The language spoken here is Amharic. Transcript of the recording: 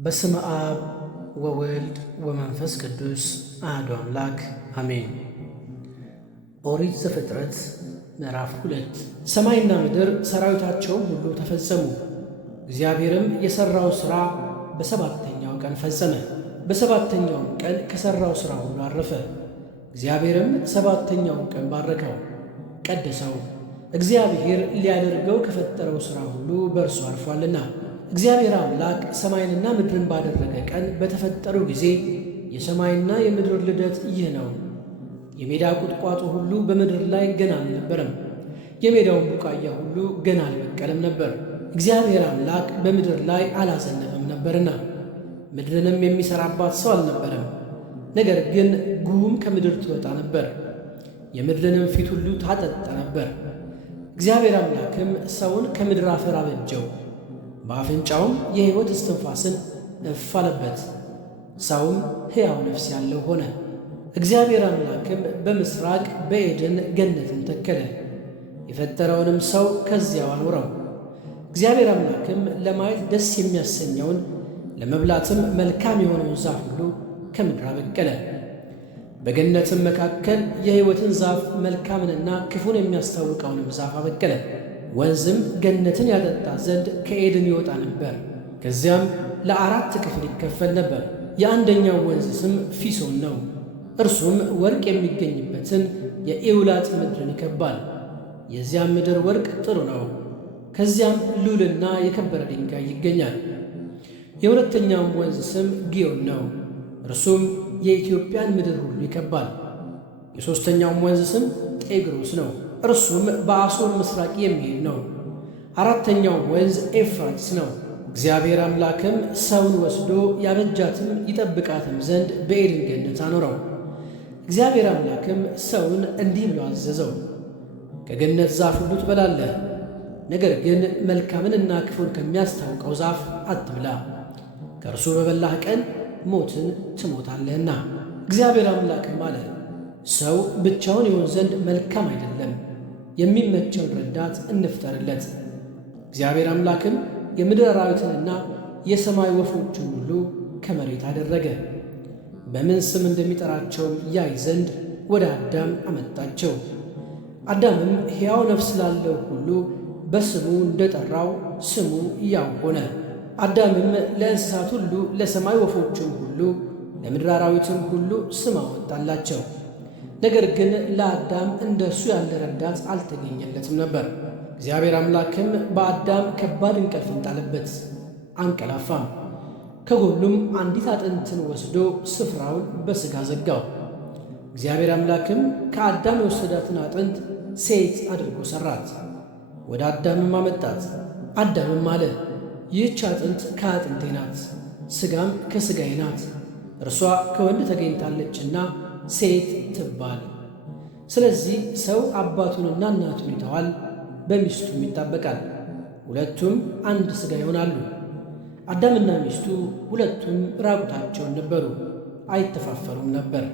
በስመ አብ ወወልድ ወመንፈስ ቅዱስ አሐዱ አምላክ አሜን። ኦሪት ዘፍጥረት ምዕራፍ 2 ሰማይና ምድር ሠራዊታቸውም ሁሉ ተፈጸሙ። እግዚአብሔርም የሠራው ሥራ በሰባተኛው ቀን ፈጸመ። በሰባተኛውም ቀን ከሠራው ሥራ ሁሉ አረፈ። እግዚአብሔርም ሰባተኛውን ቀን ባረከው፣ ቀደሰው። እግዚአብሔር ሊያደርገው ከፈጠረው ሥራ ሁሉ በእርሱ አርፏልና። እግዚአብሔር አምላክ ሰማይንና ምድርን ባደረገ ቀን በተፈጠሩ ጊዜ የሰማይና የምድር ልደት ይህ ነው። የሜዳ ቁጥቋጦ ሁሉ በምድር ላይ ገና አልነበረም፣ የሜዳውን ቡቃያ ሁሉ ገና አልበቀለም ነበር። እግዚአብሔር አምላክ በምድር ላይ አላዘነበም ነበርና ምድርንም የሚሠራባት ሰው አልነበረም። ነገር ግን ጉም ከምድር ትወጣ ነበር፣ የምድርንም ፊት ሁሉ ታጠጣ ነበር። እግዚአብሔር አምላክም ሰውን ከምድር አፈር አበጀው፣ በአፍንጫውም የሕይወት እስትንፋስን እፍ አለበት፣ ሰውም ሕያው ነፍስ ያለው ሆነ። እግዚአብሔር አምላክም በምሥራቅ በዔድን ገነትን ተከለ፣ የፈጠረውንም ሰው ከዚያው አኖረው። እግዚአብሔር አምላክም ለማየት ደስ የሚያሰኘውን ለመብላትም መልካም የሆነውን ዛፍ ሁሉ ከምድር አበቀለ። በገነትም መካከል የሕይወትን ዛፍ መልካምንና ክፉን የሚያስታውቀውንም ዛፍ አበቀለ። ወንዝም ገነትን ያጠጣ ዘንድ ከዔድን ይወጣ ነበር። ከዚያም ለአራት ክፍል ይከፈል ነበር። የአንደኛው ወንዝ ስም ፊሶን ነው። እርሱም ወርቅ የሚገኝበትን የኤውላጥ ምድርን ይከባል። የዚያም ምድር ወርቅ ጥሩ ነው። ከዚያም ሉልና የከበረ ድንጋይ ይገኛል። የሁለተኛውም ወንዝ ስም ጊዮን ነው። እርሱም የኢትዮጵያን ምድር ሁሉ ይከባል። የሦስተኛውም ወንዝ ስም ጤግሮስ ነው። እርሱም በአሦር ምሥራቅ የሚሄድ ነው። አራተኛውም ወንዝ ኤፍራጥስ ነው። እግዚአብሔር አምላክም ሰውን ወስዶ ያበጃትም ይጠብቃትም ዘንድ በዔድን ገነት አኖረው። እግዚአብሔር አምላክም ሰውን እንዲህ ብሎ አዘዘው፣ ከገነት ዛፍ ሁሉ ትበላለህ፣ ነገር ግን መልካምንና ክፉን ከሚያስታውቀው ዛፍ አትብላ፣ ከእርሱ በበላህ ቀን ሞትን ትሞታለህና። እግዚአብሔር አምላክም አለ፣ ሰው ብቻውን ይሆን ዘንድ መልካም አይደለም፣ የሚመቸውን ረዳት እንፍጠርለት። እግዚአብሔር አምላክም የምድር አራዊትንና የሰማይ ወፎችን ሁሉ ከመሬት አደረገ፣ በምን ስም እንደሚጠራቸውም ያይ ዘንድ ወደ አዳም አመጣቸው። አዳምም ሕያው ነፍስ ላለው ሁሉ በስሙ እንደጠራው ስሙ ያው ሆነ። አዳምም ለእንስሳት ሁሉ፣ ለሰማይ ወፎችም ሁሉ፣ ለምድር አራዊትም ሁሉ ስም አወጣላቸው። ነገር ግን ለአዳም እንደ እሱ ያለ ረዳት አልተገኘለትም ነበር። እግዚአብሔር አምላክም በአዳም ከባድ እንቅልፍን ጣለበት፣ አንቀላፋም። ከጎኑም አንዲት አጥንትን ወስዶ ስፍራውን በሥጋ ዘጋው። እግዚአብሔር አምላክም ከአዳም የወሰዳትን አጥንት ሴት አድርጎ ሠራት፣ ወደ አዳምም አመጣት። አዳምም አለ፣ ይህች አጥንት ከአጥንቴ ናት፣ ሥጋም ከሥጋዬ ናት። እርሷ ከወንድ ተገኝታለችና ሴት ትባል። ስለዚህ ሰው አባቱንና እናቱን ይተዋል፣ በሚስቱም ይጣበቃል፣ ሁለቱም አንድ ሥጋ ይሆናሉ። አዳምና ሚስቱ ሁለቱም ራቁታቸውን ነበሩ፣ አይተፋፈሩም ነበር።